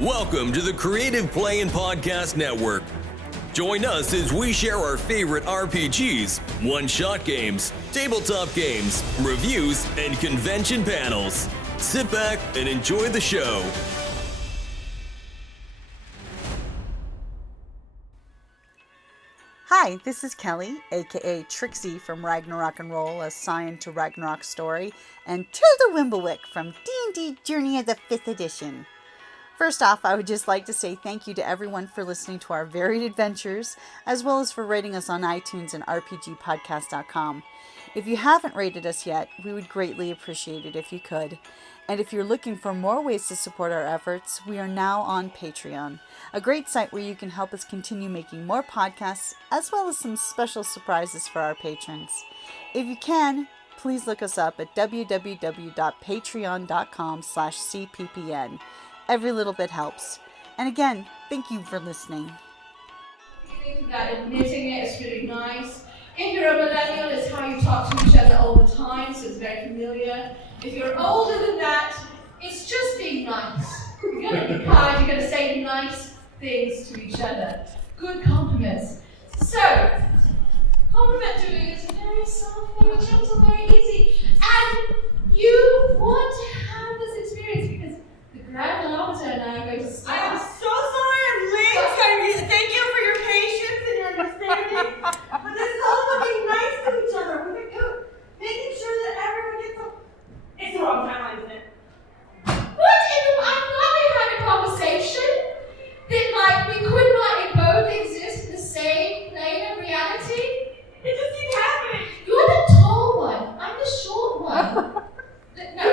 Welcome to the Creative Play and Podcast Network. Join us as we share our favorite RPGs, one-shot games, tabletop games, reviews, and convention panels. Sit back and enjoy the show. Hi, this is Kelly, aka Trixie from Ragnarok and Roll, assigned to Ragnarok Story, and Tilda Wimblewick from D&D Journey of the 5th Edition. First off, I would just like to say thank you to everyone for listening to our varied adventures, as well as for rating us on iTunes and rpgpodcast.com. If you haven't rated us yet, we would greatly appreciate it if you could. And if you're looking for more ways to support our efforts, we are now on Patreon, a great site where you can help us continue making more podcasts, as well as some special surprises for our patrons. If you can, please look us up at www.patreon.com/cppn. Every little bit helps. And again, thank you for listening. That admitting it is really nice. If you're a millennial, it's how you talk to each other all the time, so it's very familiar. If you're older than that, it's just being nice. You're going to be kind, you're going to say nice things to each other. Good compliments. So, compliment doing is very soft, very gentle, very easy. And you want to have this experience because the Groundolometer and I are going to start. I am so sorry I'm late. Thank you for your patience and your understanding. But this is all about being nice to each other. Making sure that everyone gets up. It's the wrong timeline, isn't it? What in the... I thought we had a conversation that, like, we could not both exist in the same plane of reality. It just keeps happening. You're the tall one. I'm the short one. No,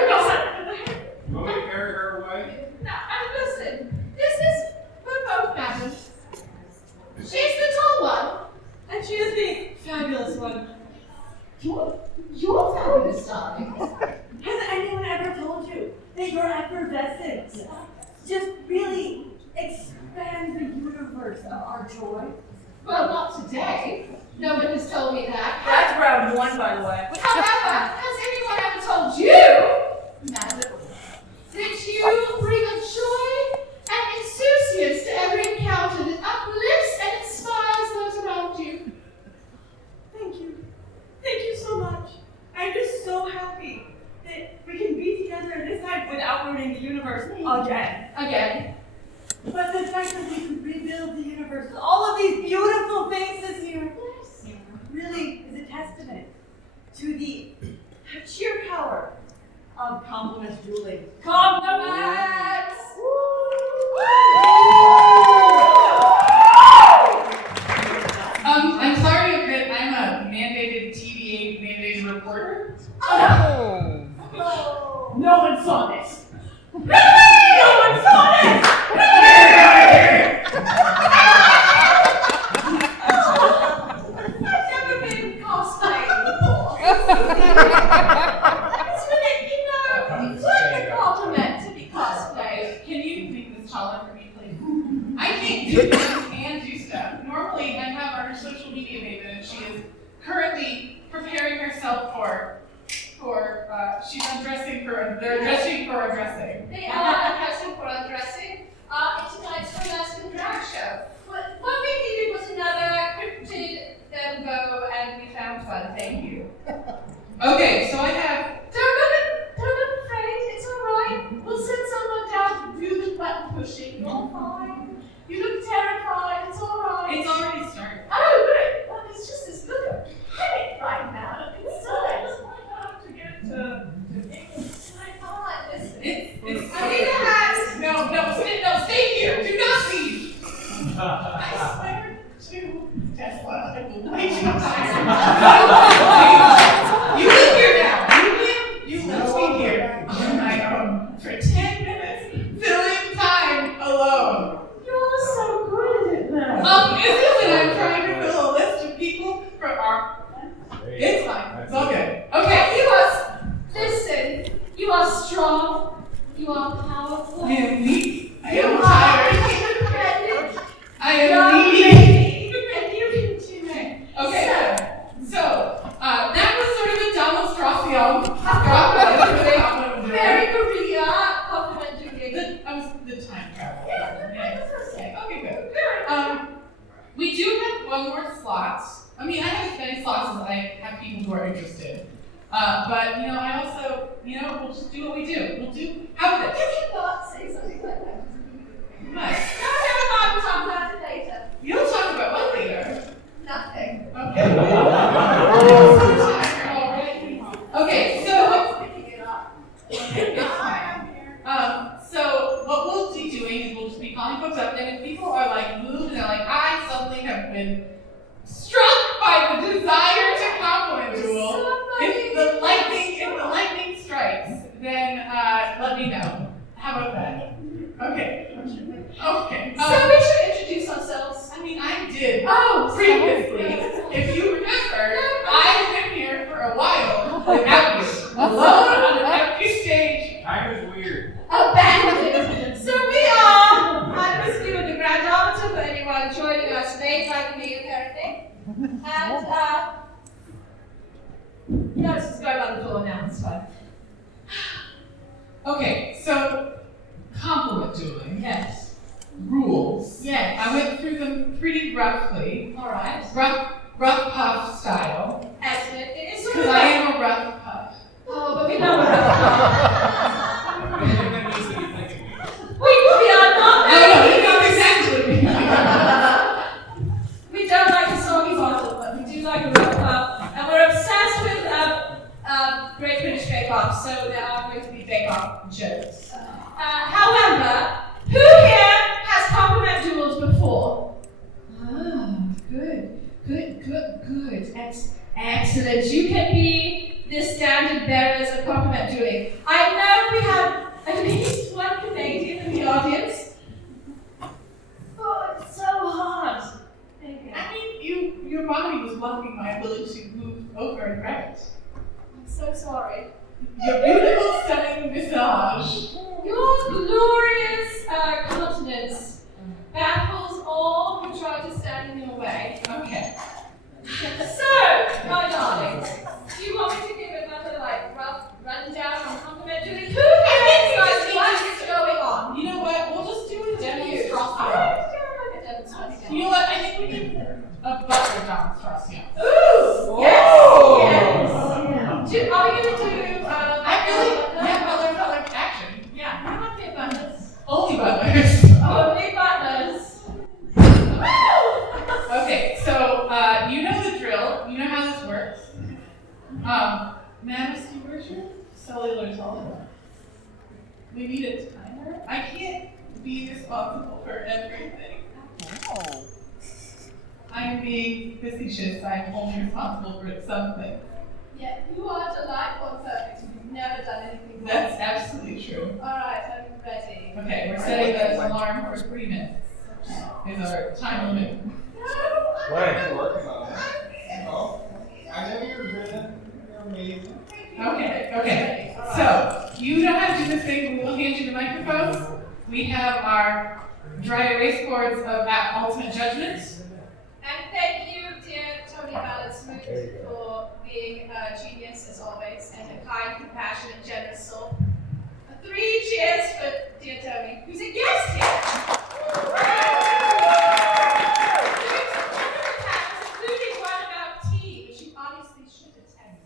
You want me to carry her away? No, listen. We're both madams. She's the tall one. And she is the fabulous one. You're fabulous, darling. Has anyone ever told you that your effervescence just really expands the universe of our joy? Well, not today. No one has told me that. That's round one, by the way. However, has anyone ever told you, madam, that you bring a joy and insouciance to every encounter that uplifts and inspires those around you? Thank you. Thank you so much. I'm just so happy that we can be together this time without ruining the universe again. But the fact that we can rebuild the universe with all of these beautiful faces here really is a testament to the sheer power of compliments dueling. Compliments! I'm sorry, but I'm a mandated TVA mandated reporter. Oh. No one saw this. No one saw this! I've never been cosplaying before. It's really, it's like a compliment to be cosplayed. Can you make this taller for me, please? I can't do things and do stuff. Normally, I have our social media maven, and she is currently preparing herself for she's undressing for undressing. They are undressing for undressing. Tonight's for Alaskan Drag Show. What we needed was another cryptid dembo, and we found one. Thank you. Okay, so I have. Don't look afraid. It's all right. We'll send someone down to do the button pushing. You're fine. You look terrified. It's all right. It's already started. Oh, good. Well, it's just this look of panic right now. It's To get to I thought, listen. It's. I need a hat. No, stay here. Do not leave. I swear to Tesla, I will light you on fire. You live here now. You live here on my own for 10 minutes, filling time alone. You're so good at it now. Listen, I'm trying to fill a list of people for our. It's fine. It's all good. Okay. Listen, you are strong. You are powerful. I am weak. I You am are tired. independent. I am needy. And you can do it. Okay. So, that was sort of a demonstration. Very good. Compliment doing. The the time travel. Okay, good. We do have one more slot. I mean, I have as many slots as I have people who are interested. But I also, we'll just do what we do. How about this? You cannot say something like that. What? No, never mind, we'll talk about it later. You'll talk about what later? Nothing. Okay. Okay, so Picking it up. it's fine. So what we'll be doing is we'll just be calling folks up, and if people are like moved and they're like, I suddenly have been struck by the desire to compliment duel. If the lightning strikes, then let me know. How about that? Okay. So we should introduce ourselves. I mean, I did Oh, previously. If you remember, I've been here for a while without you, alone on an empty stage. Time is weird. Abandoned. So we are. I'm Miss Q, the Grand Arbiter for anyone joining us late, like me apparently. And let's just go around the floor now. It's fine. Okay, so compliment dueling. Yes. Rules. Yes. I went through them pretty roughly. All right. Rough puff style. Excellent. It is sort Because of I like. am a rough puff. Oh, but we know we're not. That means that you think of me. We are not. No, you know exactly what you mean. We don't like a soggy bottle, but we do like a rough puff, and we're obsessed with Great British Bake Off, so there are going to be Bake Off jokes. However, who here has compliment duels before? Ah, good. Excellent. You can be the standard bearers of compliment dueling. I know we have at least one Canadian in the audience. Oh, it's so hard. I mean, your body was blocking my ability to move over and right. I'm so sorry. Your beautiful, stunning visage. Your glorious countenance baffles all who try to stand in your way. Okay. So, my darlings, do you want me to give another rough rundown on compliment dueling? Who knows what's going on? You know what? We'll just do a demonstration. Alright, do a demonstration. You know what? I think we need a butler demonstration. Ooh! Yes! Are we going to do Butler action. Yeah, how about the butlers? Only butlers. Only butlers. Okay, so you know the drill. You know how this works. Majesty worship, cellular tolerance. We need a timer. I can't be responsible for everything. Oh. I'm being facetious. I'm only responsible for something. Yeah, you are delightful and perfect. You've never done anything wrong. That's absolutely true. Alright, I'm ready. Okay, we're setting the alarm for 3 minutes. Is our time limit. When? Working on it. Oh, I know you're good. You're amazing. Okay. So, you know how to do this thing. We will hand you the microphones. We have our dry erase boards of ultimate judgment. And thank you, dear Tony Ballard-Smoot, for being a genius as always, and a kind, compassionate, generous soul. 3 cheers for dear Tony, who's a guest here. Including one about tea, which you obviously should attend.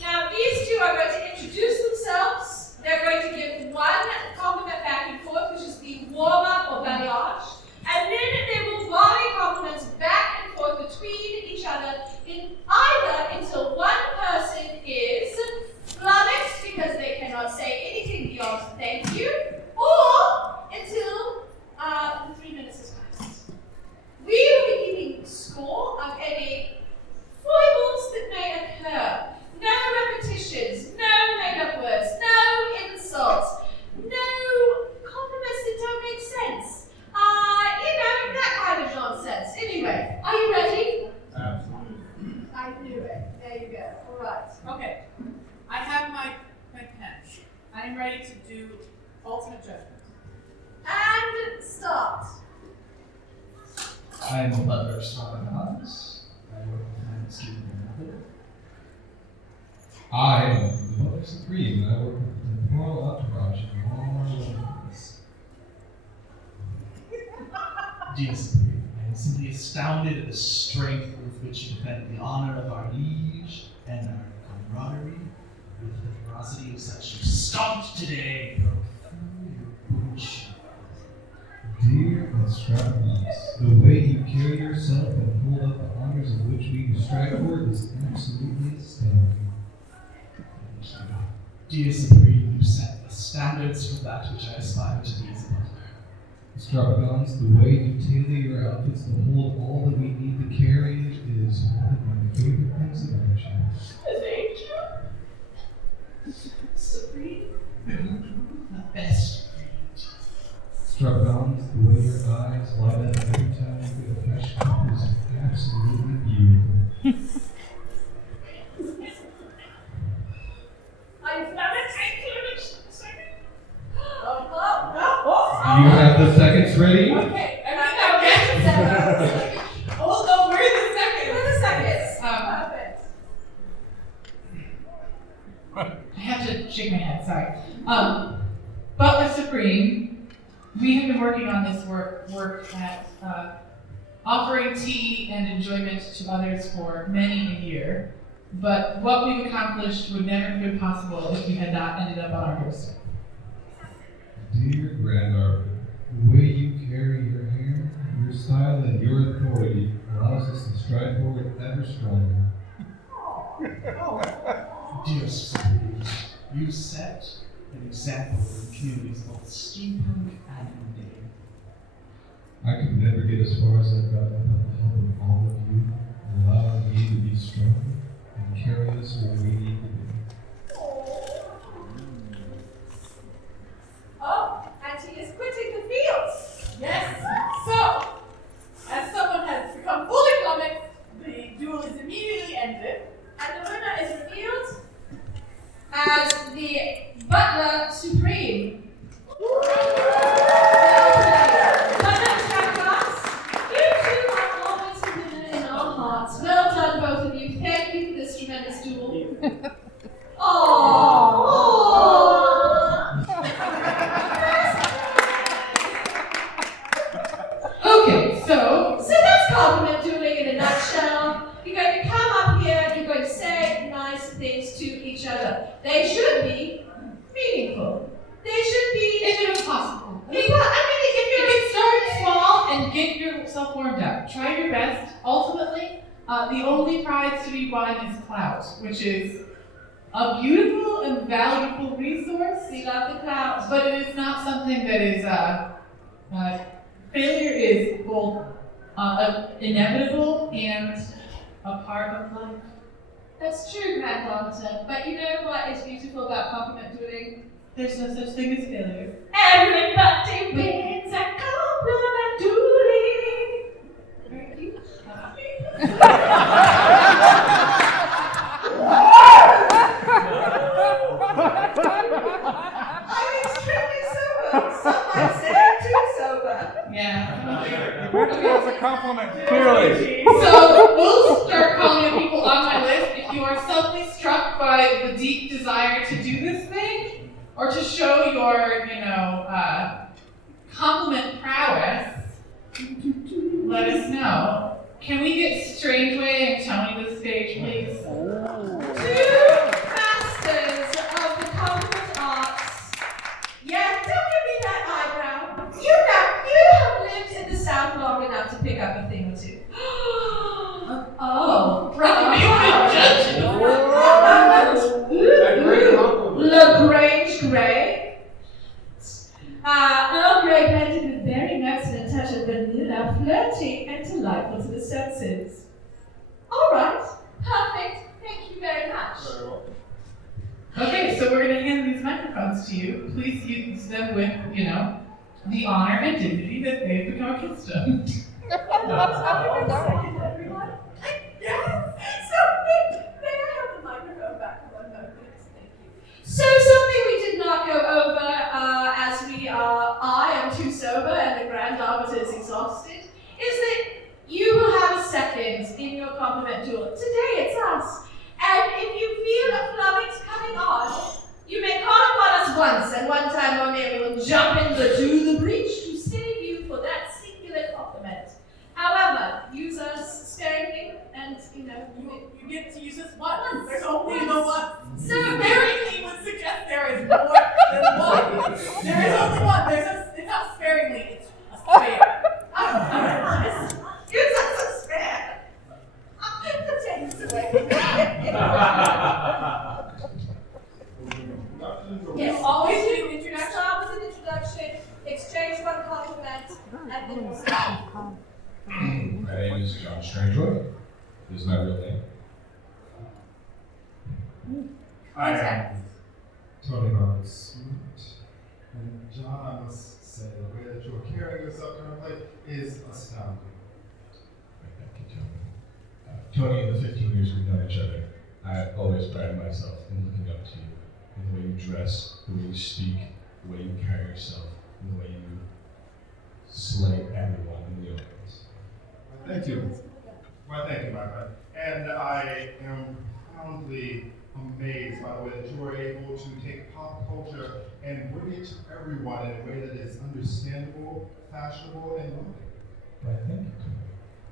Now, these two are going to introduce themselves. They're going to give one compliment back and forth, which is the warm-up or balayage. And then they will volley compliments back and forth between each other in either until one person is flummoxed because they cannot say anything beyond thank you, or until the 3 minutes has passed. We will be keeping score of any foibles that may occur. No repetitions, no made-up words, no insults, no compliments that don't make sense. That kind of nonsense. Anyway, are you ready? Absolutely. I knew it. There you go. All right. Okay. I have my pen. I am ready to do ultimate judgment. And start. I am a butler, Swan's. I work behind the student method. I am the Mother Supreme, and I work with the temporal entourage of all Dear Supreme, I am simply astounded at the strength with which you defend the honor of our liege and our camaraderie. With the ferocity of such you stomped today, broke through your bullshit. Dear Extravagance, the way you carry yourself and hold up the honors of which we strive for is absolutely astounding. Dear Supreme, you set the standards for that which I aspire to be as a butler. Extravagance, the way you tailor your outfits to hold all that we need to carry is one of my favorite things about you. Thank you. Supreme, The best. Extravagance, the way your eyes light up every time you get a fresh cup is absolutely beautiful. I'm Flemish. You have the seconds ready? Okay, hold on, where are the seconds? Where are the seconds? Perfect. I have to shake my head, sorry. Butler Supreme, we have been working on this work at offering tea and enjoyment to others for many a year, but what we've accomplished would never have been possible if we had not ended up on our doorstep. Dear Grand Arbiter, the way you carry your hair, your style, and your authority allows us to strive forward ever stronger. Dear Supreme, you set an example in communities both steampunk and mundane. I could never get as far as I've gotten without the help of all of you, allowing me to be stronger and carry us where we need to be. Oh, and he is quitting the field. Yes. So, as someone has become fully flummoxed, the duel is immediately ended. And the winner is revealed as the Butler Supreme. Butler Extravagance, you two are always the winner in our hearts. Well done, both of you. Thank you for this tremendous duel. Okay, So that's compliment dueling in a nutshell. You're going to come up here and you're going to say nice things to each other. They should be meaningful. They should be. if it was possible. People, You can start small and get yourself warmed up. Try your best. Ultimately, the only prize to be won is clout, which is a beautiful and valuable resource. We love the clouds. But it is not something that is, failure is both inevitable and a part of life. That's true, Grand Arbiter. But you know what is beautiful about compliment dueling? There's no such thing as failure. Everybody wins at compliment dueling. Thank you. I'm extremely sober. Some might say too sober. Yeah. That's a compliment, clearly. So we'll start calling up people on my list. If you are suddenly struck by the deep desire to do this thing, or to show your, compliment prowess, let us know. Can we get Strangeway and Tony to the stage, please? Two masters of the compliment arts. Yeah, don't give me that eyebrow. You have lived in the South long enough to pick up a thing or two. Oh, LaGrange Grey. Earl Grey blended with berry notes and a touch of vanilla, flirty and delightful to the senses. All right, perfect. Thank you very much. Okay, so we're going to hand these microphones to you. Please use them with, the honor and dignity that they've become accustomed. Everyone. Yes. So may I have the microphone back for 1 moment? Thank you. So something we did not go over, as I am too sober and the Grand Arbiter is exhausted, is that you will have a second in your compliment duel. Today it's us. And if you feel a flummox coming on, you may call upon us once, and one time only, and we will jump into the breach to save you for that singular compliment. My name is John Strangewood. This is my real name. I am Tony Sweet. And John, I must say, the way that you're carrying yourself currently is astounding. Thank you, Tony. Tony, in the 15 years we've known each other, I've always prided myself in looking up to you, in the way you dress, the way you speak, the way you carry yourself, and the way you slay everyone in the audience. Thank you. Why, thank you, my friend. And I am profoundly amazed by the way that you are able to take pop culture and bring it to everyone in a way that is understandable, fashionable, and loving. Why, thank you, Tony.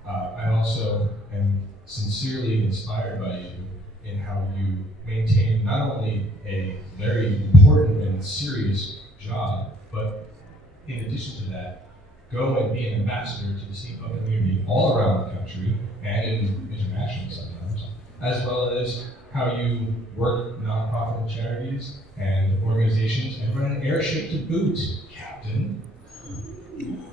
I also am sincerely inspired by you in how you maintain not only a very important and serious job, but in addition to that, go and be an ambassador to the steampunk community all around the country and internationally sometimes, as well as how you work nonprofit charities and organizations and run an airship to boot, Captain.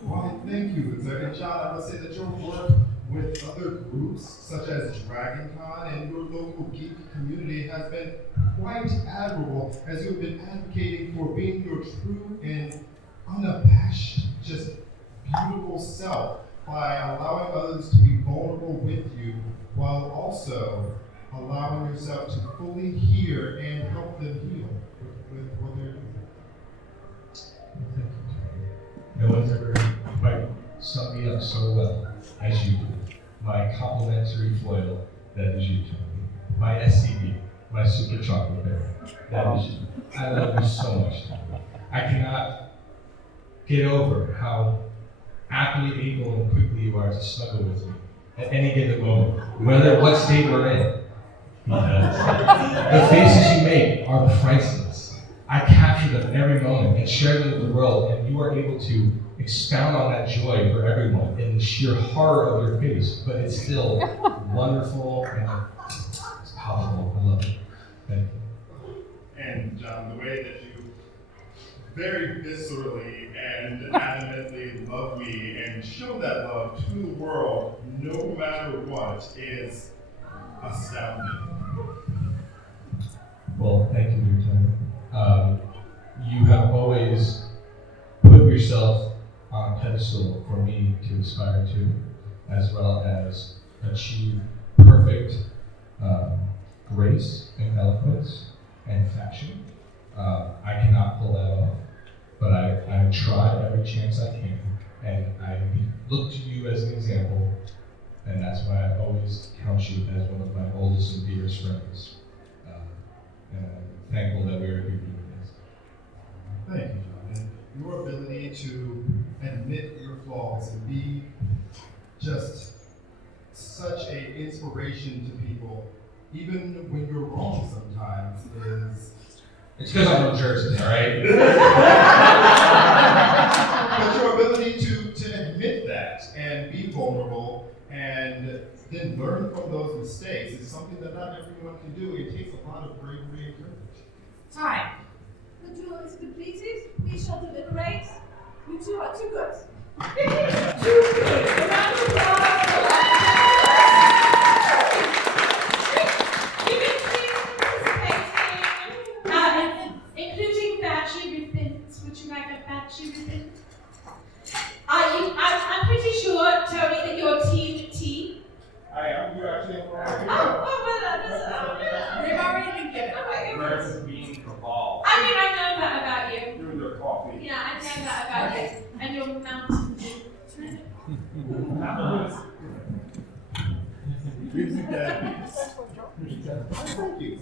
Why, thank you, sir. And John, I must say that your work with other groups, such as DragonCon and your local geek community, has been quite admirable, as you have been advocating for being your true and unabashed, just beautiful self by allowing others to be vulnerable with you, while also allowing yourself to fully hear and help them heal with what they're doing. No one's ever quite summed me up so well as you do. My complimentary foil, that is you, Tony. My SCB, my super chocolate bear, that is you. I love you so much, Tony. I cannot get over how aptly able and quickly you are to snuggle with me at any given moment, whether what state we're in. Because the faces you make are priceless. I capture them every moment and share them with the world, and you are able to expound on that joy for everyone in the sheer horror of your face, but it's still wonderful and it's powerful. I love it. Thank you. And John, the way that you very viscerally and adamantly love me and show that love to the world, no matter what, is astounding. Well, thank you, dear Tony. You have always put yourself on a pedestal for me to aspire to, as well as achieve perfect grace and eloquence and fashion. I cannot pull that off, but I try every chance I can, and I look to you as an example, and that's why I always count you as one of my oldest and dearest friends. And I'm thankful that we are here doing this. Thank you, John. And your ability to admit your flaws and be just such an inspiration to people, even when you're wrong sometimes, is... It's because I'm from Jersey, all right? But your ability to admit that and be vulnerable and then learn from those mistakes is something that not everyone can do. It takes a lot of bravery and courage. Time. The duel is completed. We shall deliberate. You two are too good. Too good. A round of applause. You can see participating, including batchy ribbons. Would you like a batchy ribbon? I'm pretty sure, Tony, that you're Team T. I am. You actually have We've already been given. Versus being cabal. I mean, I know that about you. You and your coffee. Yeah, I know that about you. And your Mountain Dew. Music daddies. Thank you.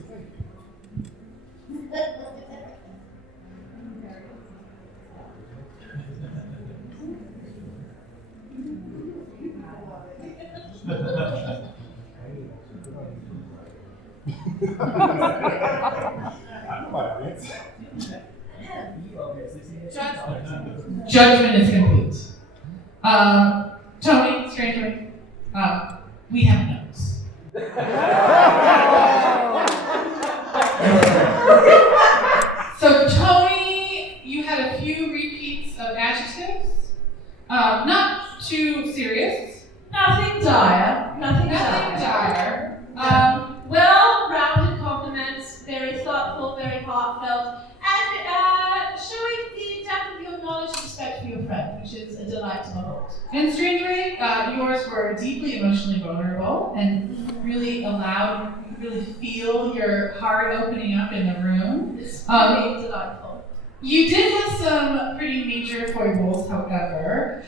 Judgment is complete. Tony, Stranger, we have notes. So Tony, you had a few repeats of adjectives. Not too serious. Nothing dire. Nothing dire. Well-rounded compliments, very thoughtful, very heartfelt, and showing the depth of your knowledge and respect for your friend, which is a delight to behold. And strangely, yours were deeply emotionally vulnerable and really allowed, you could really feel your heart opening up in the room. It's really delightful. You did have some pretty major foibles, however.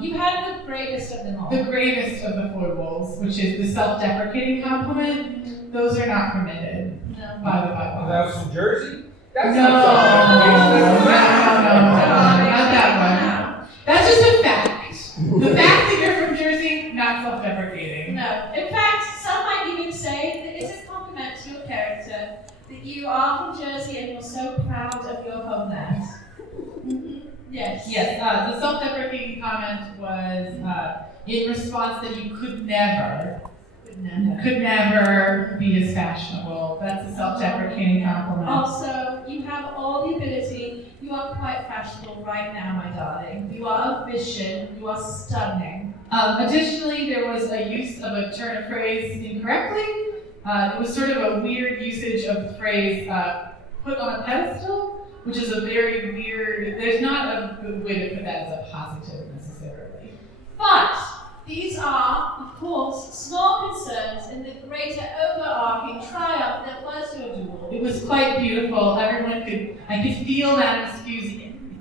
You had the greatest of them all. The greatest of the foibles, which is the self-deprecating compliment, those are not permitted by the bylaws. That was from Jersey? No, not that one. That's just a fact. The fact that you're from Jersey, not self-deprecating. No. In fact, some might even say that it's a compliment to your character that you are from Jersey and you're so proud of your homeland. Yes. Yes, the self-deprecating comment was in response that you could never be as fashionable. That's a self-deprecating compliment. Also, you have all the ability. You are quite fashionable right now, my darling. You are a vision. You are stunning. Additionally, there was a use of a turn of phrase incorrectly. It was sort of a weird usage of the phrase put on a pedestal, which is a very weird, there's not a good way to put that as a positive necessarily. But these are, of course, small concerns in the greater overarching triumph that was your duel. It was quite beautiful. I could feel Madame Skew's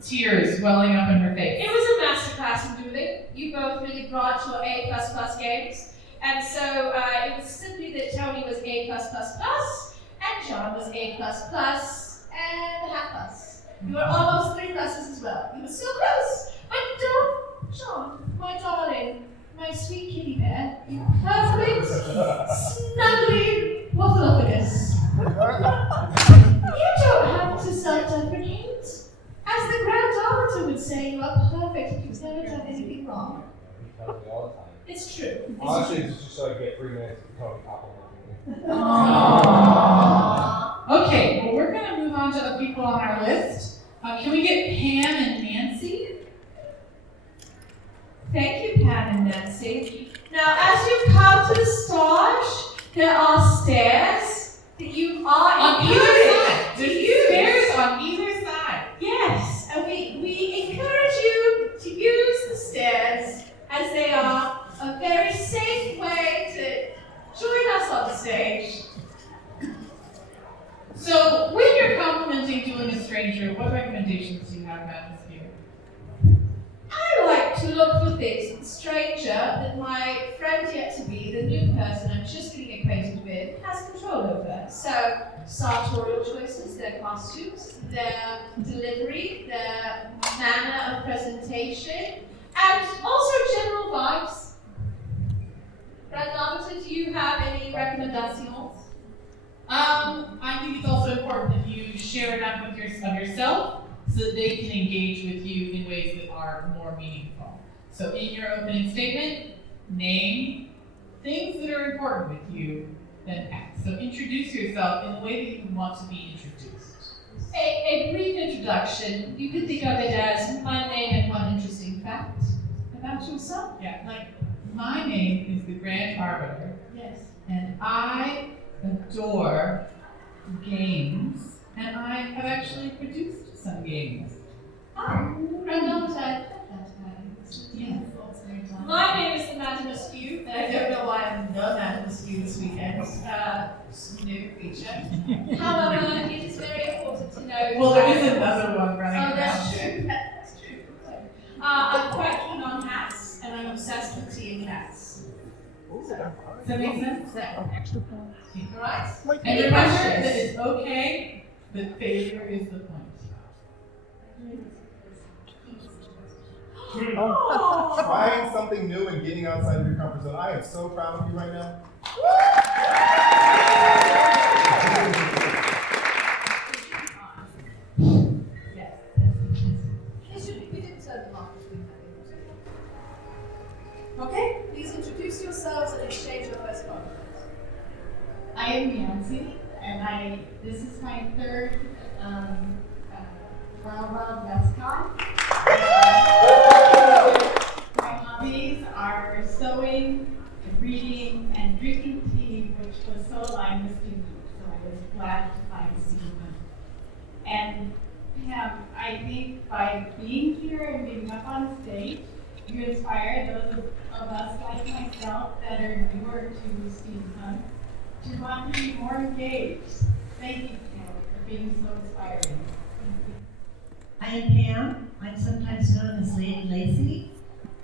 tears welling up in her face. It was a masterclass in dueling. You both really brought your A++ games. And so it was simply that Tony was A+++, and John was A++, and a half plus. You were almost 3 pluses as well. You were so close. But don't, John, my darling, my sweet kitty bear, you perfect, snuggly waffleophagus. You don't have to self-deprecate. As the Grand Arbiter would say, you are perfect if you've never done anything wrong. He tells me all the time. It's true. Honestly, it's just so I get 3 minutes to tell me complimenting me. Okay, well, we're going to move on to the people on our list. Can we get Pam and Nancy? Thank you, Pam and Nancy. Now, as you come to the stage, there are stairs that you are On either side. to There's use. stairs on either side. Yes, and we encourage you to use the stairs as they are a very safe way to join us on stage. So, when you're complimenting Dueling a Stranger, what recommendations do you have, Madam Skew? I like to look for things in the stranger that my friend yet to be, the new person I'm just getting acquainted with, has control over. So, sartorial choices, their costumes, their delivery, their manner of presentation, and also general vibes. Grand Arbiter, do you have any recommendations? I think it's also important that you share enough of yourself so that they can engage with you in ways that are more meaningful. So in your opening statement, name things that are important with you, then act. So introduce yourself in the way that you want to be introduced. A brief introduction. You could think of it as my name and one interesting fact about yourself. Yeah, like my name is the Grand Arbiter, Yes. and I adore games, and I have actually produced some games. Grand Arbiter, I heard that about you. Yes. My name is the Madam Askew, and I don't know why I'm the Madam Askew this weekend. New feature. However, it is very important to know. Well, there is another one running Oh, around. that's true. That's true. I'm quite keen on hats, and I'm obsessed with tea and cats. Does that make sense? All right? And Any remember questions? that it's okay, that failure is the point. Trying something new and getting outside of your comfort zone. I am so proud of you right now. Yes. We didn't turn them off between that. Okay, please introduce yourselves and exchange your first compliments. I am Nancy, and this is my third Wild Wild West Con. My was glad to find steampunk. And Pam, I think by being here and being up on stage, you inspire those of us like myself that are newer to steampunk to want to be more engaged. Thank you, Pam, for being so inspiring. I am Pam. I'm sometimes known as Lady Lacy.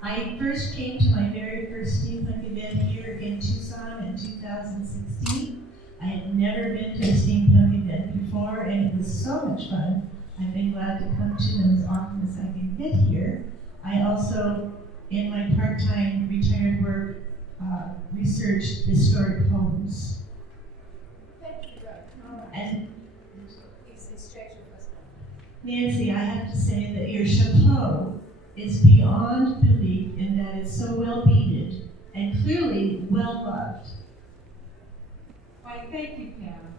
I first came to my very first steampunk event here in Tucson in 2016. I had never been to a steampunk event before, and it was so much fun. I've been glad to come to them as often as I can get here. I also, in my part-time retired work, researched historic homes. Thank you, And It's Nancy, I have to say that your chapeau is beyond belief in that it's so well beaded and clearly well loved. Why, thank you, Pam.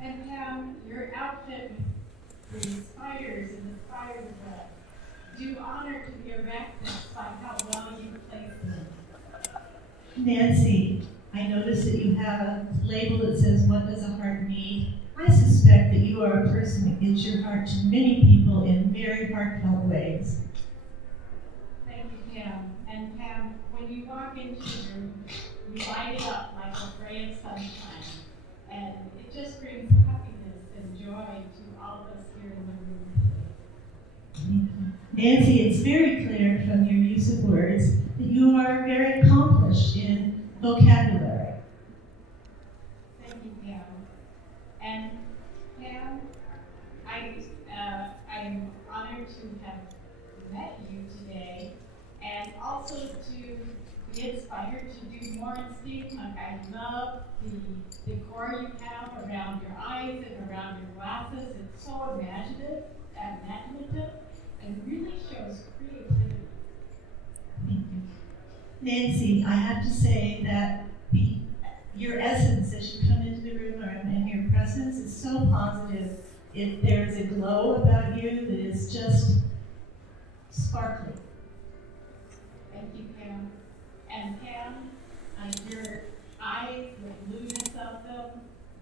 And Pam, your outfit inspires and inspires us. Do honor to the erectness by how well you place them. Nancy, I notice that you have a label that says, "What does a heart need?" I suspect that you are a person that gives your heart to many people in very heartfelt ways. Thank you, Pam. And Pam, when you walk into the room, you light it up like a ray of sunshine. And it just brings happiness and joy to all of us here in the room. Nancy, it's very clear from your use of words that you are very accomplished in vocabulary. Thank you, Pam. And Pam, I'm honored to have met you today, and also to be inspired to do more in steampunk. I love the decor you have around your eyes and around your glasses. It's so imaginative, and really shows creativity. Thank you. Nancy, I have to say that your essence as you come into the room and your presence is so positive. There's a glow about you that is just sparkling. Thank you, Pam. And Pam, your eyes, the blueness of them,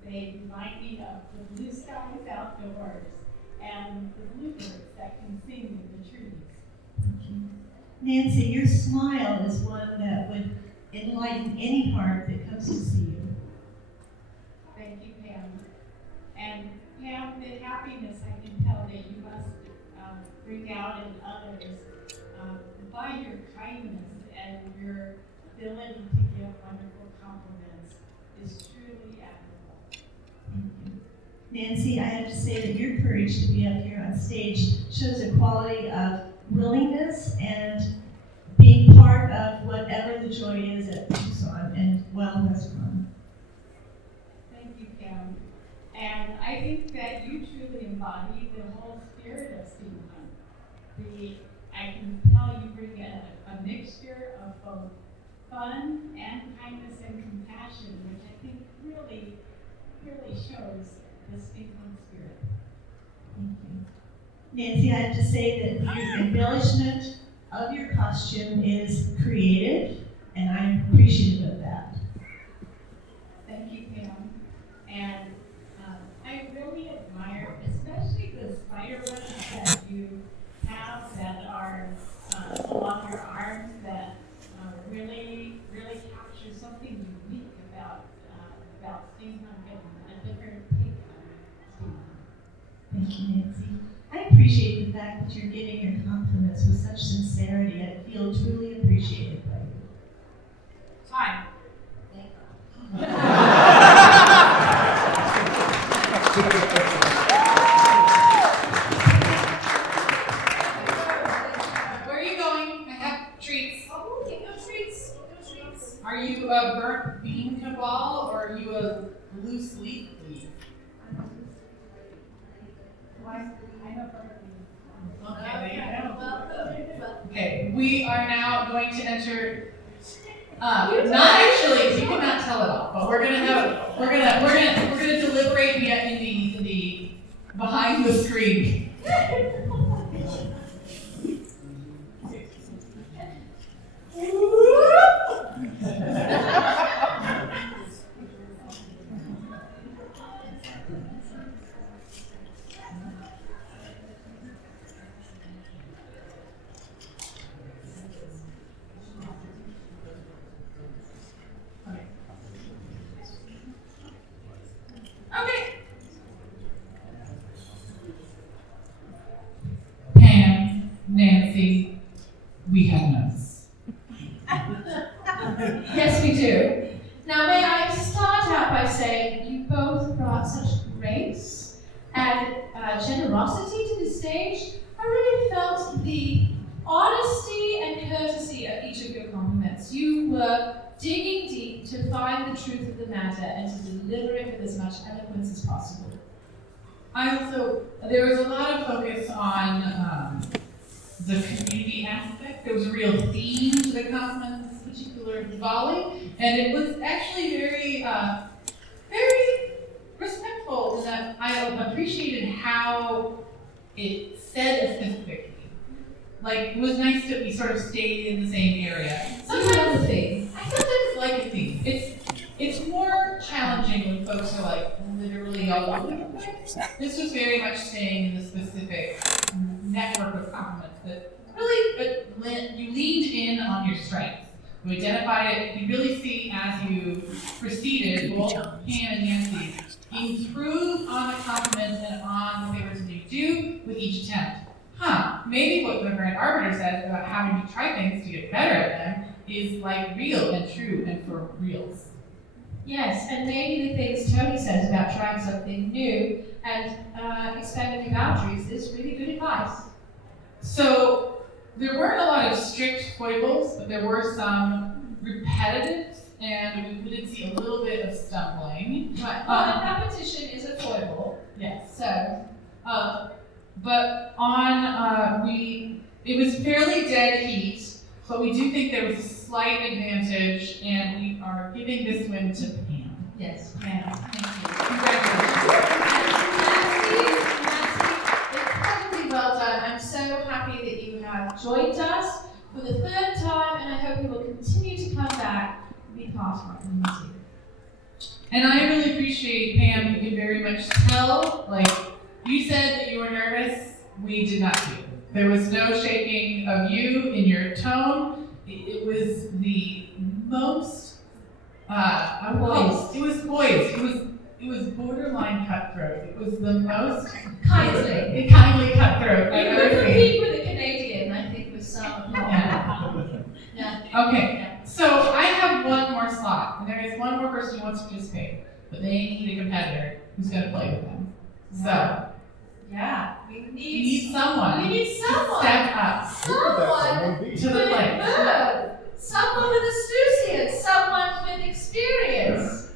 they remind me of the blue skies outdoors and the bluebirds that can sing in the trees. Thank you. Nancy, your smile is one that would enlighten any heart that comes to see you. Thank you, Pam. And Pam, the happiness I can tell that you must bring out in others by your kindness and your ability to give wonderful compliments is truly admirable. Thank you. Nancy, I have to say that your courage to be up here on stage shows a quality of willingness and being part of whatever the joy is at Tucson and WestCon. Thank you, Pam. And I think that you truly embody the whole spirit of steampunk. I can tell you bring a mixture of both fun and kindness and compassion, which I think really shows the steampunk spirit. Thank you. Nancy, I have to say that your embellishment of your costume is creative, and I'm appreciative of that. Thank you, Pam. And I really admire, especially the spider webs that you have that are along your arms that really capture something unique about steampunk and a different take on steampunk. Thank you, Nancy. I appreciate the fact that you're giving your compliments with such sincerity. I feel truly appreciated by you. Time. Where are you going? I have treats. Oh, okay, no treats. No treats. Are you a burnt bean cabal or are you a loose leaf leaf? Okay, there you go. Welcome. Okay, we are now going to enter. Not actually, you cannot tell it all, but we're gonna deliberate in the behind the screen. We have notes. Yes, we do. Now, may I start out by saying you both brought such grace and generosity to the stage. I really felt the honesty and courtesy of each of your compliments. You were digging deep to find the truth of the matter and to deliver it with as much eloquence as possible. There was a lot of focus on the community aspect. There was a real theme to the compliments in this particular volley, and it was actually very respectful in that I appreciated how it said a specific theme. Like, it was nice that we sort of stayed in the same area. Sometimes a theme. I sometimes like a theme. It's more challenging when folks are like literally all over the place. This was very much staying in the specific network of compliments that really you leaned in on your strengths. You identified it. You really see as you proceeded, both Pam and Nancy, improve on the compliment and on what they were to do with each attempt. Maybe what the Grand Arbiter says about having to try things to get better at them is like real and true and for reals. Yes, and maybe the things Tony says about trying something new and expanding your boundaries is really good advice. So there weren't a lot of strict foibles, but there were some repetitive, and we did see a little bit of stumbling. Right. Well, repetition is a foible. Yes. So, but it was fairly dead heat, but we do think there was a slight advantage, and we are giving this win to Pam. yes, Pam. Thank you. Congratulations. Nancy, incredibly well done. I'm so happy that you have joined us for the third time, and I hope you will continue to come back and be part of our community. And I really appreciate, Pam, you can very much tell, like, you said that you were nervous. We did not feel it. There was no shaking of you in your tone. It was the most, Poised. It was poised. It was borderline cutthroat. It was the most Kindly. kindly cutthroat I've You ever could seen. compete with a Canadian, I think, with some. Yeah. Okay, so I have one more slot, and there is one more person who wants to participate, but they need a competitor who's going to play with them. So, Yeah, we we need need someone. We need someone. to step up someone to the plate. good. Someone with associates, someone with experience.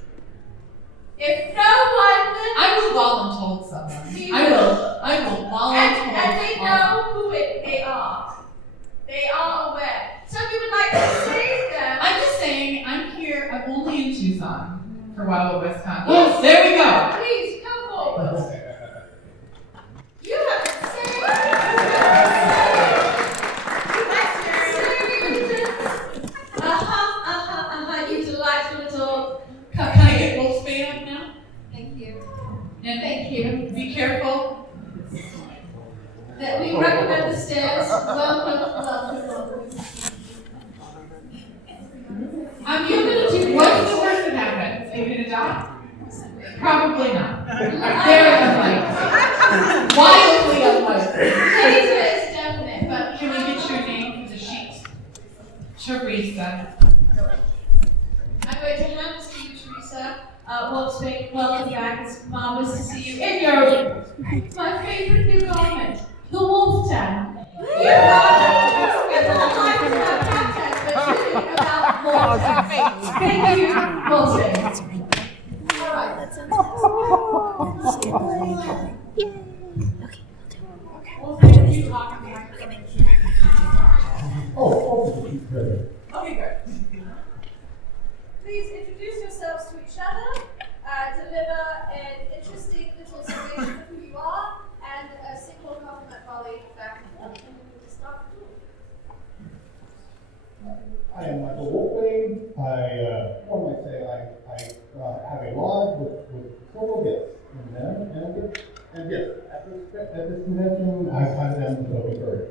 If no one then I will voluntold someone. You I will voluntold. and they know who they are. They are aware. Some people would like to save them. I'm just saying, I'm here, I'm only in Tucson for Wild Wisconsin. Yes. There we go. Please come forward. You have been saved. You delightful little Can I get Wolfsbane up now? Thank you. And Thank you. be careful. That we recommend the stairs. Welcome. You're gonna do What's the worst that happens? Are you gonna die? Probably not. Very unlikely. Wildly unlikely. Later is definite, but Can we get your name for the sheet? Teresa. I'm going to hand this to you, Teresa. Wolfsbane, welcome back. It's marvelous to see you in your my favorite new garment, the Wolf Tan. You are it's all life is about content, but really about Wolf Tan. Thank you, Wolfsbane. All right. Okay, good. Please introduce yourselves to each other, deliver an interesting little summation of who you are, and a single compliment volley back and forth, and we will start the duel. I am Michael Wolfbane. What am I saying? I have a lodge with several gifts in them, and yes, at this convention, I find them to be very.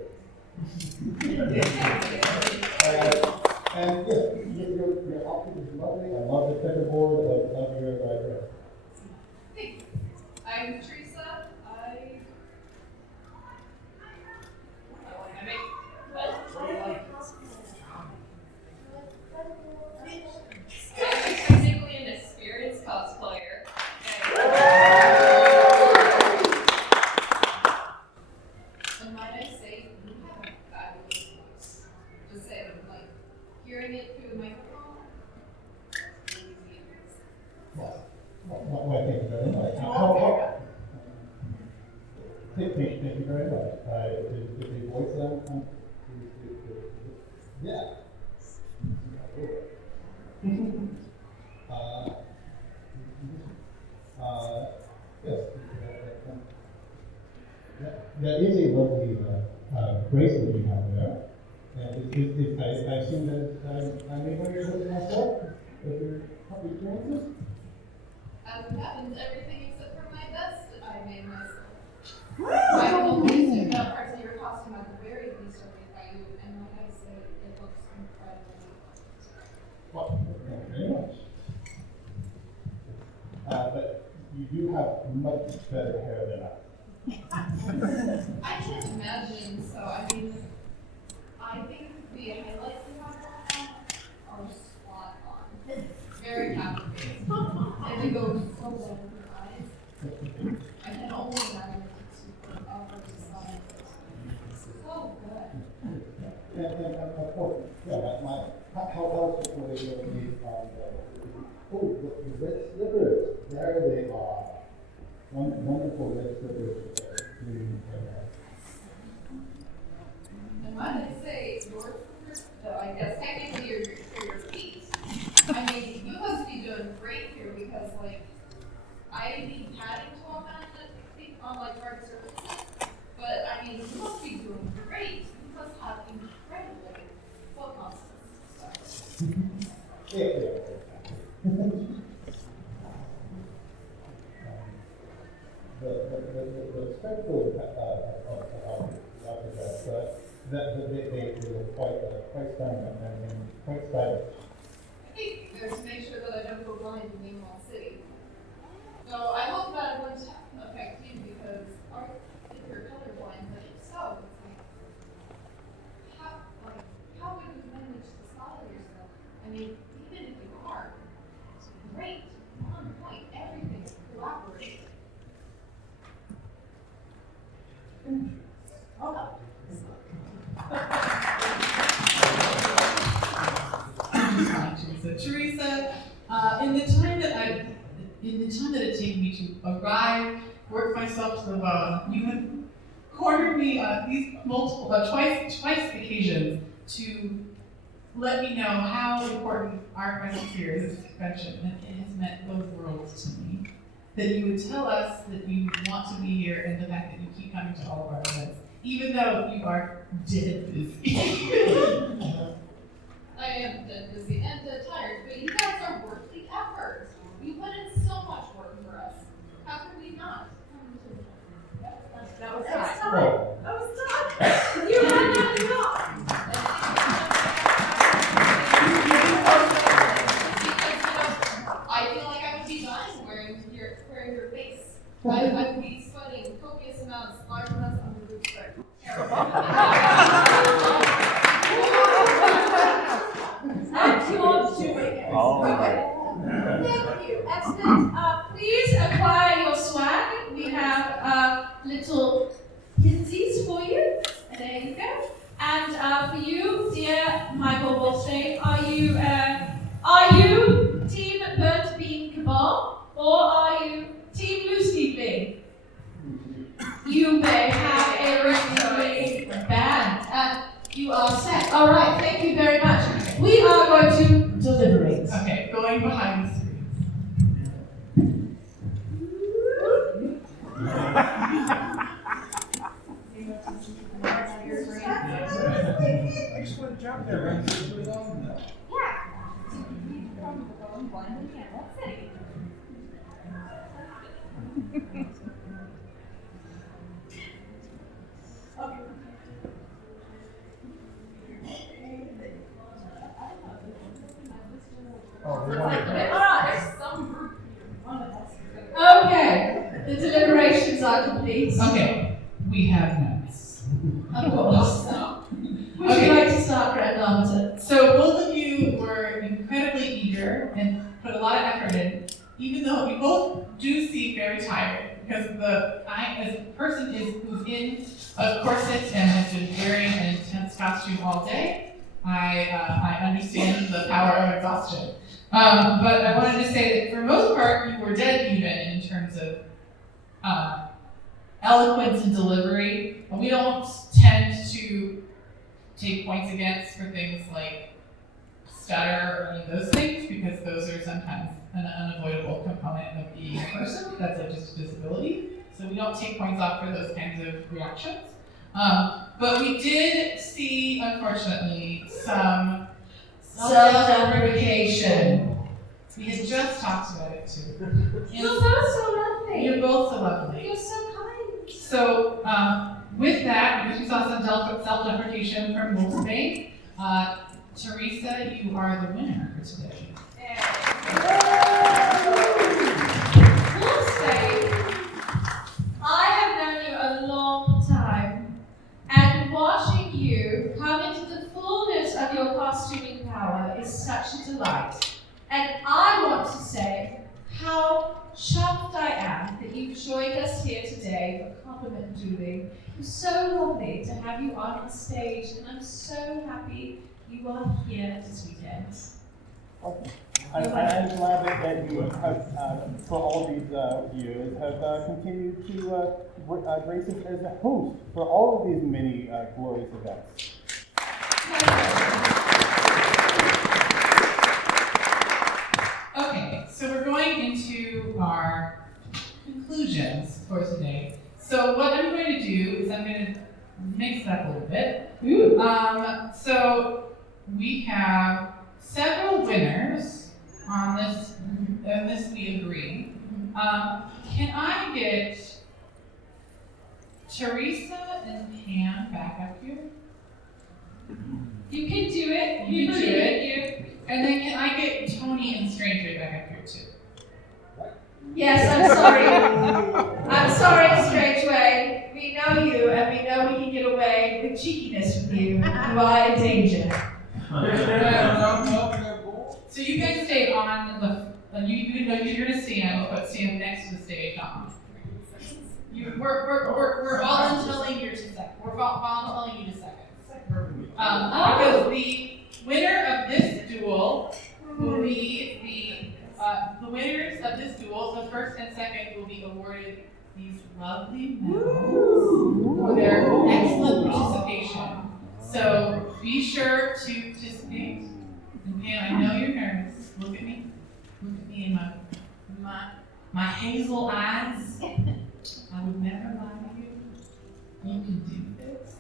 And yes, your outfit is lovely. I love the checkerboard of your dress. I'm Teresa. I make yeah. Yes, that is a lovely bracelet you have there. And I assume that I may wear it with myself with your experiences? As it happens, everything except for my vest I made myself. I can only assume that parts of your costume at the very least are made by you, and like I say, it looks incredible. Well, thank you very much. But you do have much better hair than I. I can't imagine, so I mean, I think the highlights you have going on are spot on. Very captivating. And they go so well with your eyes. I can only imagine it's super upper design. So good. And of course, yeah, how else would they really need the red slippers. There they are. Wonderful red slippers. And when I say your slippers, though, I guess technically your feet. I mean, you must be doing great here because, like, I need padding to walk on like hard surfaces. But I mean, you must be doing great. You must have incredible foot muscles. The spectacle that they were quite stunning and quite stylish. I think there's to make sure that I don't go blind in Meanwhile City. So I hope that won't affect you because if you're colorblind, but if so, it's how would you manage to style yourself? I mean, even if you are, it's great, on point, everything collaborates. Teresa, in the time that it taken me to arrive, work myself to the bone, you have cornered me on these twice occasions to let me know how important our presence here is at this convention, and it has meant both worlds to me. That you would tell us that you want to be here, and the fact that you keep coming to all of our events, even though you are dead busy. I am dead busy and dead tired, but you guys are worth the effort. You put in so much work for us. How could we not? That was time. That was time. You had that enough. I feel like I would be dying wearing your face. I would be sweating copious amounts, large amounts on the roof. And you're doing it. Thank you. Excellent. Please acquire your swag. We have little pinsies for you. There you go. And for you, dear Michael Wolstein, are you Team Burnt Bean Kebab or are you Team Loose Leafing? You may have a reasonably band. You are set. All right. Thank you very much. We are going to deliberate. Okay, going behind the screen. Excellent job there, man. This was awesome, though. Okay, the deliberations are complete. Okay, we have notes. Of course. Would you like to start, Grand Arbiter? So both of you were incredibly eager and put a lot of effort in, even though you both do seem very tired, because as a person who's in a corset and has been wearing an intense costume all day, I understand the power of exhaustion. But I wanted to say that for most part, you were dead even in terms of eloquence and delivery. We don't tend to take points against for things like stutter or any of those things, because those are sometimes an unavoidable component of being a person. That's like just a disability. So we don't take points off for those kinds of reactions. But we did see, unfortunately, some self-deprecation. We had just talked about it too. You're both so lovely. You're both so lovely. You're so kind. So with that, because we saw some self-deprecation from Wolfsbane, Teresa, you are the winner for today. Wolfsbane, I have known you a long time, and watching you come into the fullness of your costuming power is such a delight. And I want to say how chuffed I am that you've joined us here today for Compliment Dueling. It's so lovely to have you on the stage, and I'm so happy you are here this weekend. I'm glad that you have, for all these years, have continued to grace us as a host for all of these many glorious events. Okay, so we're going into our conclusions for today. So what I'm going to do is I'm going to mix it up a little bit. So we have several winners on this, and this we agree. Can I get Teresa and Pam back up here? You can do it. You can do believe it. in you. And then can I get Tony and Stranger back up here too? Yes, I'm sorry. I'm sorry, Straightway. We know you, and we know we can get away with cheekiness with you. You are in danger. So you guys stay on the. You know you're gonna stand, but stand next to the stage. We're all telling you to second. We're all telling you to second. Because the winner of this duel will be the winners of this duel. The first and second will be awarded these lovely medals for their excellent participation. So be sure to participate. And Pam, I know you're nervous. Look at me. Look at me in my hazel eyes. I would never lie to you. You can do this.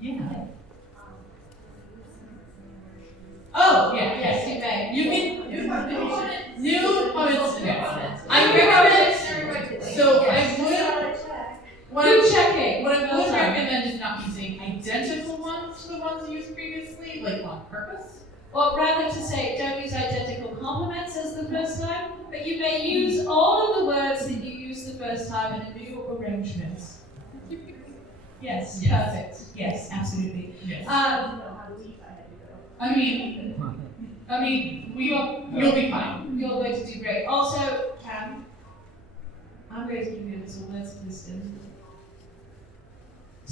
Yeah. Oh, yeah. Yes, you may. You can new comments. I recommend. So I would checking. What I would recommend is not using identical ones to the ones used previously, like on purpose. Or rather to say, don't use identical compliments as the first time, but you may use all of the words that you used the first time in a new arrangement. Yes, perfect. Yes, absolutely. Yes. I mean, you'll be fine. You're going to do great. Also, Cam, I'm going to give you a little words of wisdom.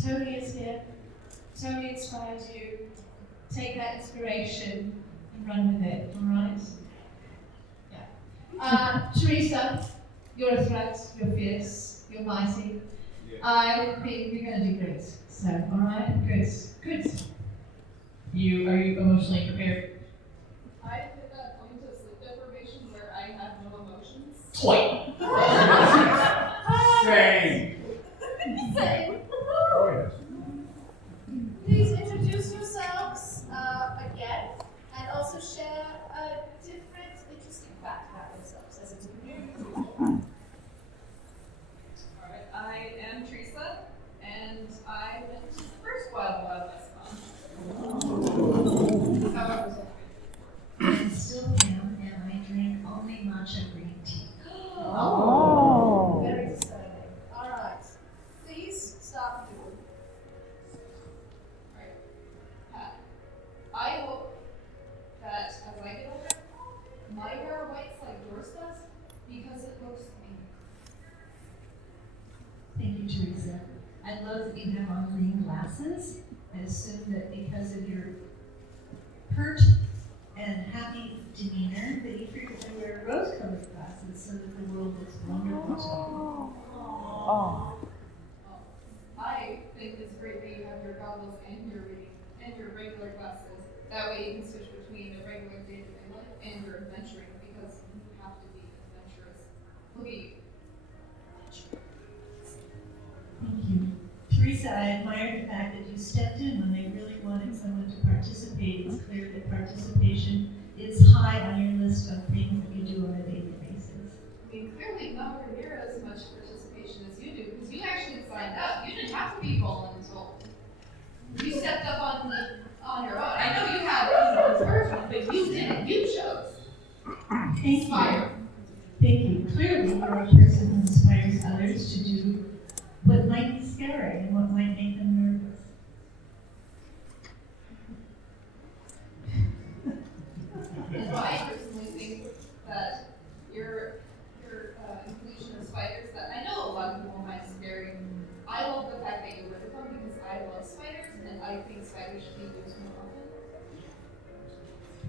Tony is here. Tony inspired you. Take that inspiration and run with it, all right? Yeah. Teresa, you're a threat, you're fierce, you're mighty. I think you're going to do great. So, all right? Good. Good. Are you emotionally prepared? I hit that point of sleep deprivation where I have no emotions. Point. Same. Oh, yes. Please introduce yourselves again, and also share a different, interesting fact about yourselves as it's new. Alright, I am Teresa, and I went to the first Wild Wild West Con. However, I'm still Pam, and I drink only matcha green tea. Oh. Very exciting. Alright, please stop doing. Alright, Pat, I hope that as I get older, my hair whites like yours does, because it looks me. Thank you, Teresa. I love that you have on green glasses. I assume that because of your pert and happy demeanor, that you frequently wear rose-colored glasses so that the world looks wonderful to you. I think it's great that you have your goggles and your reading and your regular classes. That way you can switch between a regular day-to-day life and your adventuring, because you have to be adventurous. Look at you. Thank you. Teresa, I admire the fact that you stepped in when they really wanted someone to participate. It's clear that participation is high on your list of things that you do on a daily basis. I mean, clearly nowhere near as much participation as you do, because you actually signed up. You didn't have to be voluntold. You stepped up on your own. I know you had encouragement, but you did it. You chose. Inspire. Thank you. Clearly, you're a person who inspires others to do what might be scary and what might make them nervous. And I personally think that your inclusion of spiders, that I know a lot of people find scary. I love the fact that you live with them, because I love spiders, and I think spiders should be used more often.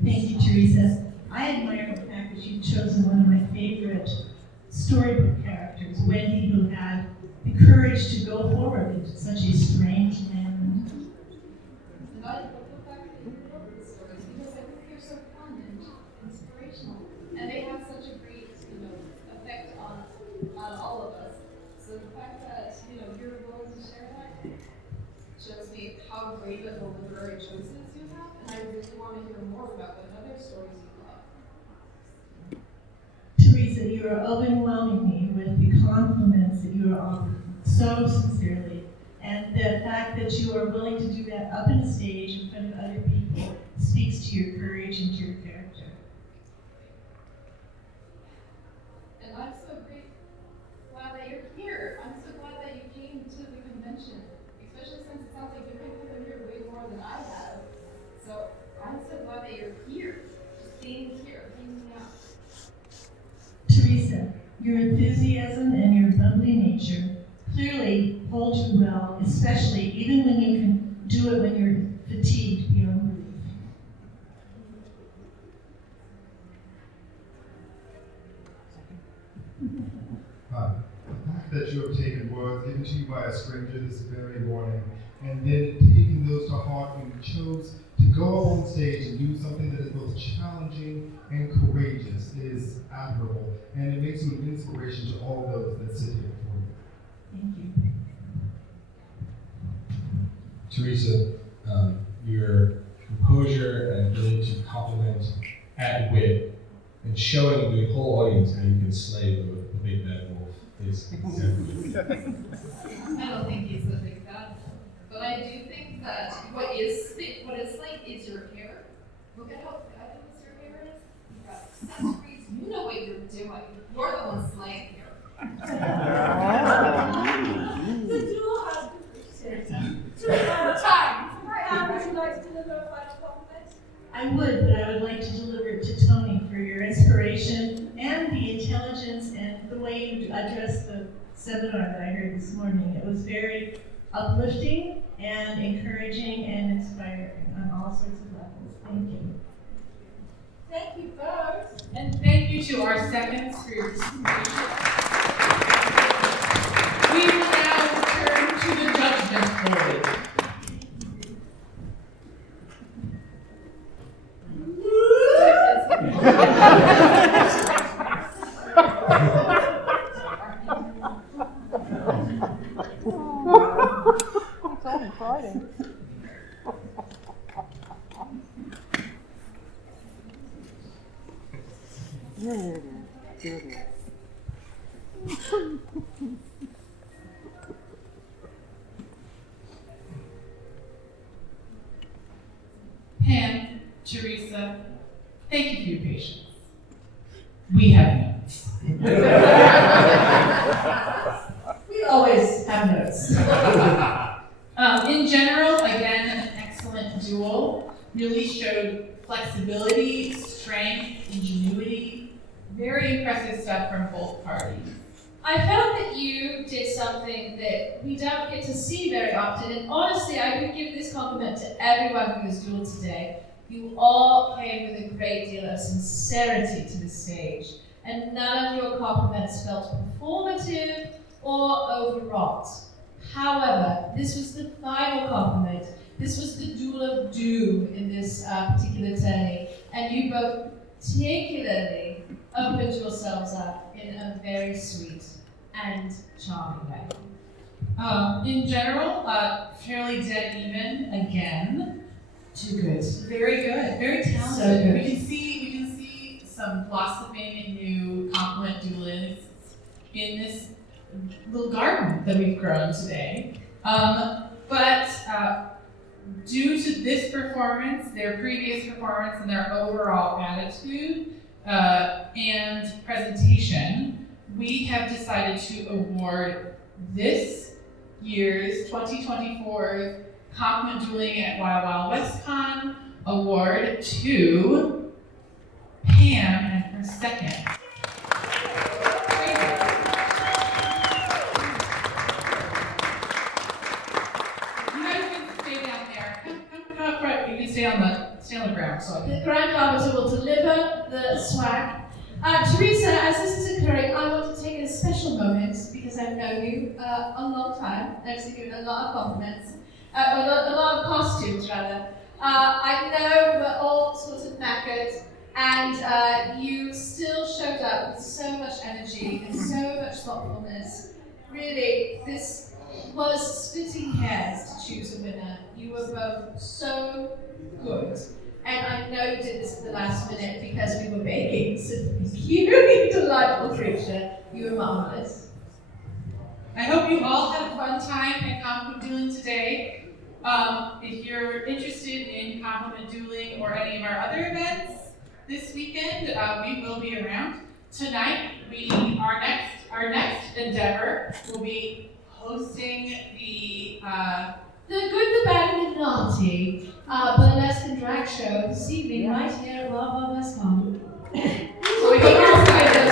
Thank you, Teresa. I admire the fact that you've chosen one of my favorite storybook characters, Wendy, who had the courage to go forward into such a strange land. And I love the fact that you love these stories, because I think they're so fun and inspirational, and they have such a great, effect on all of us. So the fact that you're willing to share that shows me how great of the literary choices you have, and I really want to hear more about what other stories you love. Teresa, you are overwhelming me with the compliments that you are offering so sincerely, and the fact that you are willing to do that up on a stage in front of other people speaks to your courage and to your character. And I'm so glad that you're here. I'm so glad that you came to the convention, especially since it sounds like you've been coming here way more than I have. So I'm so glad that you're here, just being here, hanging out. Teresa, your enthusiasm and your bubbly nature clearly hold you well, especially even when you can do it when you're fatigued beyond belief. The fact that you have taken words given to you by a stranger this very morning, and then taking those to heart when you chose to go up on stage and do something that is both challenging and courageous is admirable, and it makes you an inspiration to all those that sit here before you. Thank you. Teresa, your composure and ability to compliment at wit and showing the whole audience how you can slay the big bad wolf is exemplary. I don't think he's a big bad wolf, but I do think that what it's like is your hair. Look at how fabulous your hair is. You've got accessories. You know what you're doing. You're the one slaying here. The duel has been time. Would you like to deliver a final compliment? I would, but I would like to deliver it to Tony for your inspiration and the intelligence and the way you addressed the seminar that I heard this morning. It was very uplifting and encouraging and inspiring on all sorts of levels. Thank you. Thank you both. And thank you to our seconds for your participation. We will now turn to the judgment board. It's only Friday. Pam, Teresa, thank you for your patience. We have notes. We always have notes. In general, again, an excellent duel. Really showed flexibility, strength, ingenuity. Very impressive stuff from both parties. I found that you did something that we don't get to see very often, and honestly, I would give this compliment to everyone who has dueled today. You all came with a great deal of sincerity to the stage, and none of your compliments felt performative or overwrought. However, this was the final compliment This was the duel of doom in this particular tourney, and you both particularly opened yourselves up in a very sweet and charming way. In general, fairly dead even again. Too good. Very good, very talented. So good. We can see some blossoming new compliment duelists in this little garden that we've grown today. But due to this performance, their previous performance, and their overall attitude and presentation, we have decided to award this year's 2024 Compliment Dueling at Wild Wild West Con award to Pam and her second. You guys can stay down there. Come up front. You can stay on the ground. So The Grand Arbiter will deliver the swag. Teresa, as this is occurring, I want to take a special moment because I've known you a long time. I've seen you in a lot of compliments, a lot of costumes rather. I know we're all sort of knackered, and you still showed up with so much energy and so much thoughtfulness. Really, this was splitting hairs to choose a winner. You were both so good. And I know you did this at the last minute because we were begging, so thank you, you delightful creature. You were marvelous. I hope you all had a fun time at Compliment Dueling today. If you're interested in Compliment Dueling or any of our other events this weekend, we will be around. Tonight, our next endeavor will be hosting the Good, the Bad, and the Naughty burlesque and drag show this evening right here at Wild Wild West Con. So we hope you're excited.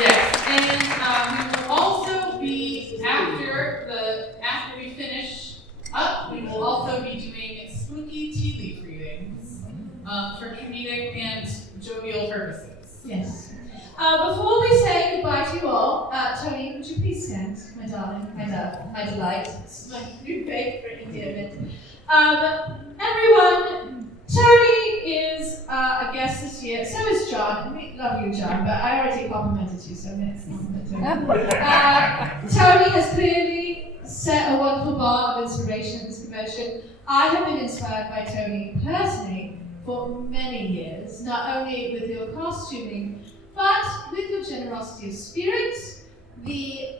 Yes, and we will also be after we finish up, we will also be doing spooky tea leaf readings for comedic and jovial purposes. Yes. Before we say goodbye to you all, Tony, would you please stand, my darling, my dove, my delight, it's my new favorite endearment. Everyone, Tony is a guest this year, so is John. We love you, John, but I already complimented you, so I'm going to compliment Tony. Tony has clearly set a wonderful bar of inspiration at this convention. I have been inspired by Tony personally for many years, not only with your costuming, but with your generosity of spirit, the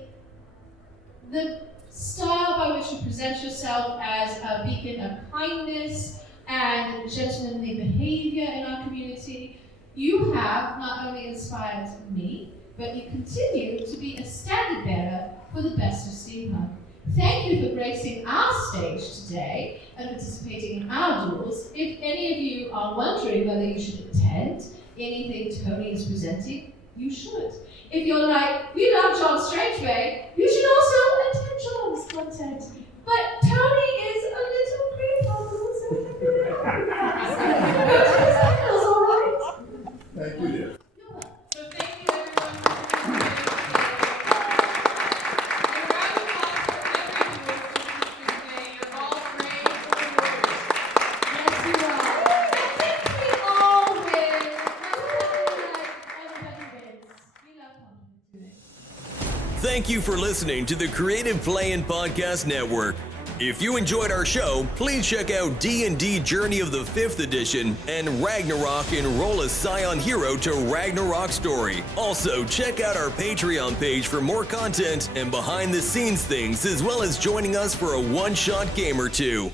style by which you present yourself as a beacon of kindness and gentlemanly behavior in our community, you have not only inspired me, but you continue to be a standard bearer for the best of steampunk. Thank you for gracing our stage today and participating in our duels. If any of you are wondering whether you should attend anything Tony is presenting, you should. If you're like, we love John Strangeway, you should also attend John's content. But Tony is a little creep-bubble, so all right. Thank you, dear. So thank you everyone for participating today. And a round of applause for everyone today. You're all brave warriors. Yes, you are. I think we all win. Everybody wins. We love compliment today. Thank you for listening to the Creative Play-In Podcast Network. If you enjoyed our show, please check out D&D Journey of the 5th Edition and Ragnarok Enroll a Scion Hero to Ragnarok Story. Also, check out our Patreon page for more content and behind-the-scenes things, as well as joining us for a one-shot game or two.